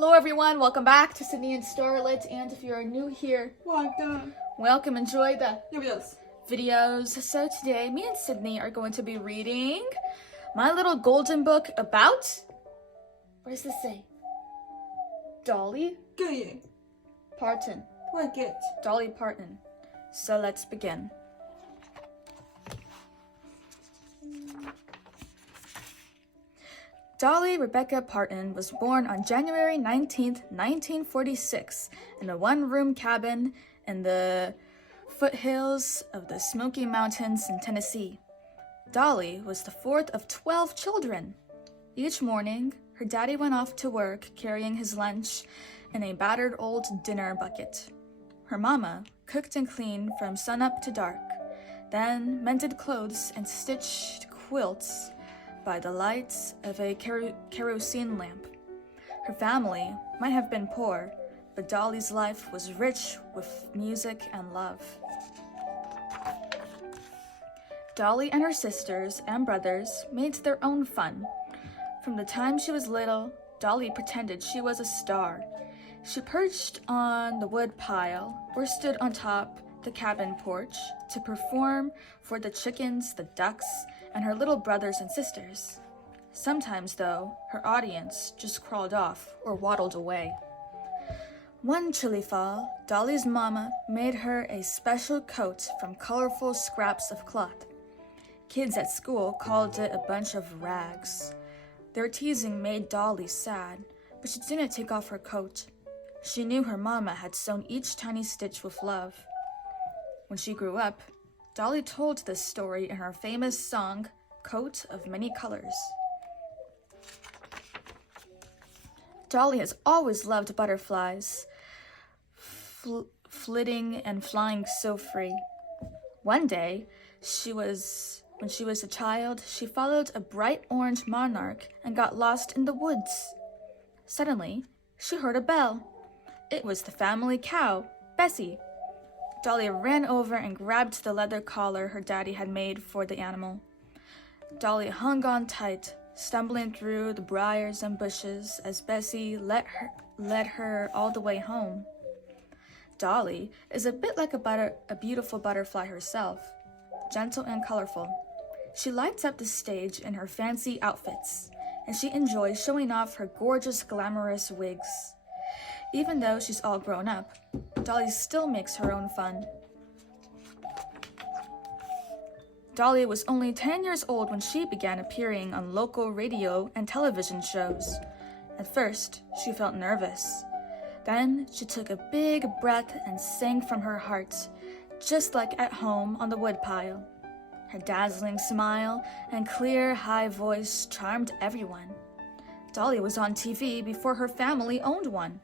Hello everyone, welcome back to Sydney and Starlet, and if you're new here, welcome, enjoy the videos. So today, me and Sydney are going to be reading my little golden book about, what does this say? Dolly? Parton. Dolly Parton. So let's begin. Dolly Rebecca Parton was born on January 19, 1946, in a one-room cabin in the foothills of the Smoky Mountains in Tennessee. Dolly was the fourth of 12 children. Each morning, her daddy went off to work carrying his lunch in a battered old dinner bucket. Her mama cooked and cleaned from sunup to dark, then mended clothes and stitched quilts by the lights of a kerosene lamp. Her family might have been poor, but Dolly's life was rich with music and love. Dolly and her sisters and brothers made their own fun. From the time she was little, Dolly pretended she was a star. She perched on the wood pile or stood on top the cabin porch to perform for the chickens, the ducks, and her little brothers and sisters. Sometimes, though, her audience just crawled off or waddled away. One chilly fall, Dolly's mama made her a special coat from colorful scraps of cloth. Kids at school called it a bunch of rags. Their teasing made Dolly sad, but she didn't take off her coat. She knew her mama had sewn each tiny stitch with love. When she grew up, Dolly told this story in her famous song, Coat of Many Colors. Dolly has always loved butterflies, flitting and flying so free. One day, when she was a child, she followed a bright orange monarch and got lost in the woods. Suddenly, she heard a bell. It was the family cow, Bessie. Dolly ran over and grabbed the leather collar her daddy had made for the animal. Dolly hung on tight, stumbling through the briars and bushes as Bessie led her all the way home. Dolly is a bit like a beautiful butterfly herself, gentle and colorful. She lights up the stage in her fancy outfits, and she enjoys showing off her gorgeous, glamorous wigs. Even though she's all grown up, Dolly still makes her own fun. Dolly was only 10 years old when she began appearing on local radio and television shows. At first, she felt nervous. Then she took a big breath and sang from her heart, just like at home on the woodpile. Her dazzling smile and clear, high voice charmed everyone. Dolly was on TV before her family owned one.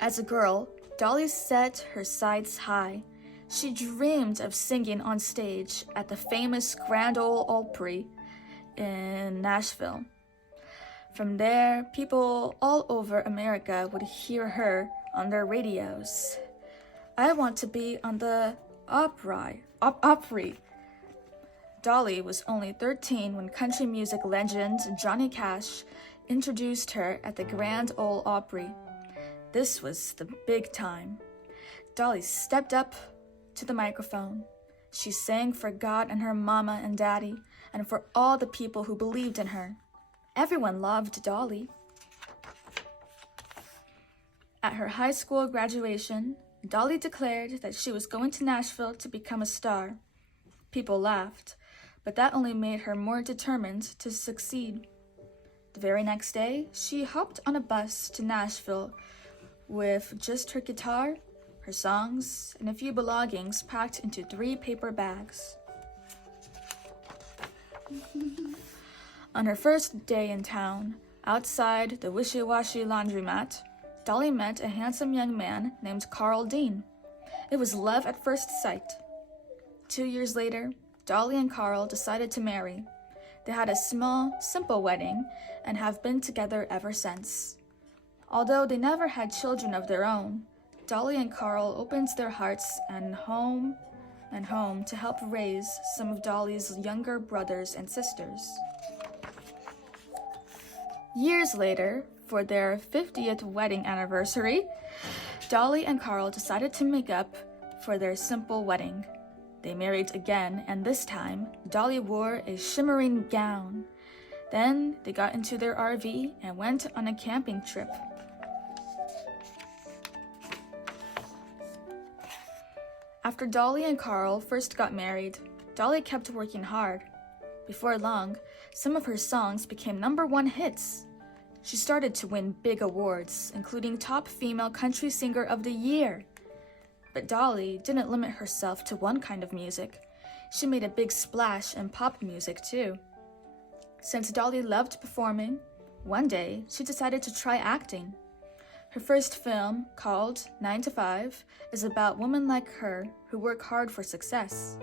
As a girl, Dolly set her sights high. She dreamed of singing on stage at the famous Grand Ole Opry in Nashville. From there, people all over America would hear her on their radios. I want to be on the Opry. Dolly was only 13 when country music legend Johnny Cash introduced her at the Grand Ole Opry. This was the big time. Dolly stepped up to the microphone. She sang for God and her mama and daddy, and for all the people who believed in her. Everyone loved Dolly. At her high school graduation, Dolly declared that she was going to Nashville to become a star. People laughed, but that only made her more determined to succeed. The very next day, she hopped on a bus to Nashville with just her guitar, her songs, and a few belongings packed into 3 paper bags. On her first day in town, outside the wishy-washy laundromat, Dolly met a handsome young man named Carl Dean. It was love at first sight. 2 years later, Dolly and Carl decided to marry. They had a small, simple wedding and have been together ever since. Although they never had children of their own, Dolly and Carl opened their hearts and home to help raise some of Dolly's younger brothers and sisters. Years later, for their 50th wedding anniversary, Dolly and Carl decided to make up for their simple wedding. They married again, and this time, Dolly wore a shimmering gown. Then they got into their RV and went on a camping trip. After Dolly and Carl first got married, Dolly kept working hard. Before long, some of her songs became #1 hits. She started to win big awards, including Top Female Country Singer of the Year. But Dolly didn't limit herself to one kind of music. She made a big splash in pop music too. Since Dolly loved performing, one day she decided to try acting. Her first film, called 9 to 5, is about women like her who work hard for success.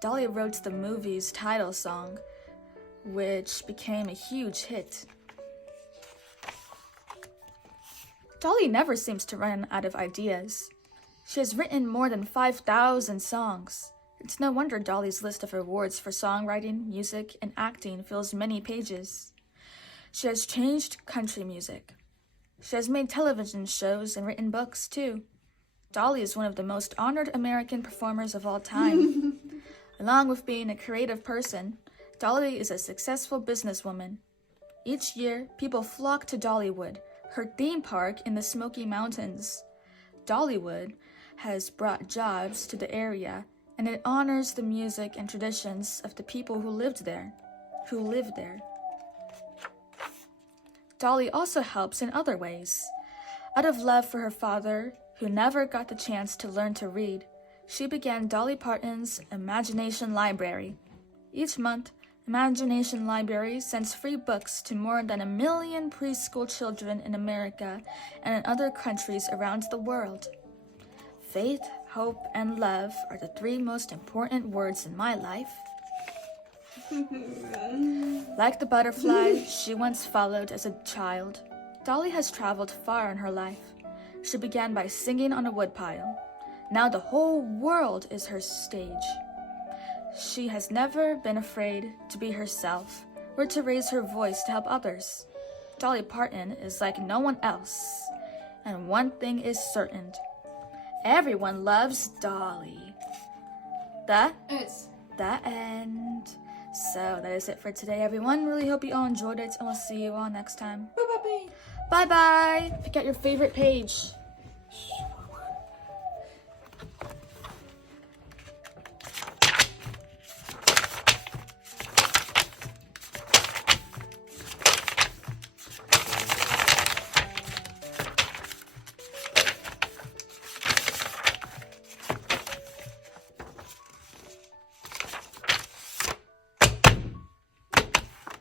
Dolly wrote the movie's title song, which became a huge hit. Dolly never seems to run out of ideas. She has written more than 5,000 songs. It's no wonder Dolly's list of awards for songwriting, music, and acting fills many pages. She has changed country music. She has made television shows and written books, too. Dolly is one of the most honored American performers of all time. Along with being a creative person, Dolly is a successful businesswoman. Each year, people flock to Dollywood, her theme park in the Smoky Mountains. Dollywood has brought jobs to the area, and it honors the music and traditions of the people who live there. Dolly also helps in other ways. Out of love for her father, who never got the chance to learn to read, she began Dolly Parton's Imagination Library. Each month, Imagination Library sends free books to more than 1 million preschool children in America and in other countries around the world. Faith, hope, and love are the 3 most important words in my life. Like the butterfly she once followed as a child, Dolly has traveled far in her life. She began by singing on a woodpile. Now the whole world is her stage. She has never been afraid to be herself or to raise her voice to help others. Dolly Parton is like no one else. And one thing is certain. Everyone loves Dolly. The end. So that is it for today, everyone. Really hope you all enjoyed it, and we'll see you all next time. Bye-bye. Bye-bye. Pick out your favorite page.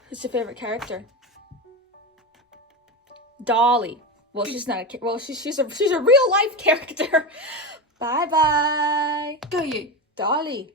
Who's your favorite character? Dolly. Well, she's not a she's a real life character. Bye bye. Go you. Dolly.